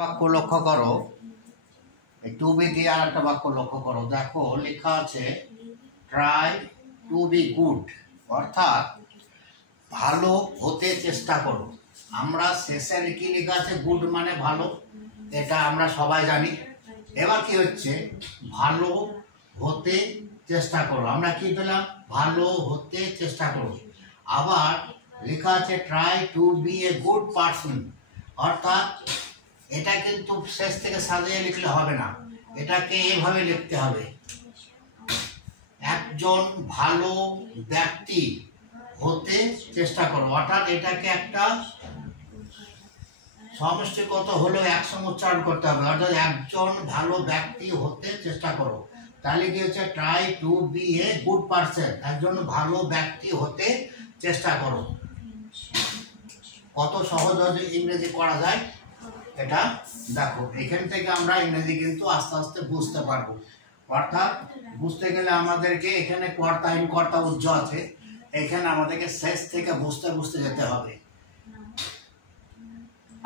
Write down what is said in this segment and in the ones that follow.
বাক্য লক্ষ্য করো, টু বি দিয়ে আর একটা বাক্য লক্ষ্য করো। দেখো লেখা আছে ট্রাই টু বি গুড, অর্থাৎ ভালো হতে চেষ্টা করো। আমরা শেষে কি লেখা আছে? গুড মানে ভালো, এটা আমরা সবাই জানি। এবার কি হচ্ছে? ভালো হতে চেষ্টা করো। আমরা কি পেলাম? ভালো হতে চেষ্টা করো। আবার লেখা আছে try to be a good person, অর্থাৎ এটা কিন্তু শেষ থেকে সাজিয়ে লিখলে হবে না, এটাকে এভাবে লিখতে হবে, একজন ভালো ব্যক্তি হতে চেষ্টা করো। অর্থাৎ এটাকে একটা সমষ্টিগত হলেও একসঙ্গে উচ্চারণ করতে হবে, অর্থাৎ একজন ভালো ব্যক্তি হতে চেষ্টা করো। তাহলে কি হচ্ছে? Try to be a good person, একজন ভালো ব্যক্তি হতে চেষ্টা করো। কত সহজে ইংরেজি করা যায় এটা দেখো। এখান থেকে আমরা ইংরেজি কিন্তু আস্তে আস্তে বুঝতে পারবো। অর্থাৎ বুঝতে গেলে আমাদেরকে এখানে কর্তাহীন কর্তা উজ্জ আছে, এখানে আমাদেরকে শেষ থেকে বুঝতে বুঝতে যেতে হবে।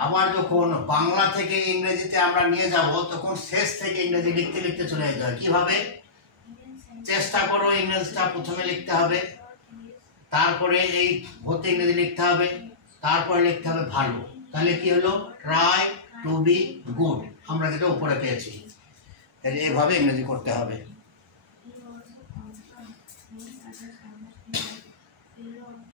আবার যখন বাংলা থেকে ইংরেজিতে আমরা নিয়ে যাব, তখন শেষ থেকে ইংরেজি লিখতে লিখতে চলে যেতে হবে। কিভাবে? চেষ্টা করো ইংরেজিটা প্রথমে লিখতে হবে, তারপরে এই হতে ইংরেজি লিখতে হবে, তারপরে লিখতে হবে ভালো। তাহলে কি হলো? ট্রাই টু বি গুড, আমরা যেটা উপরে পেয়েছি। এভাবে ইংরেজি করতে হবে।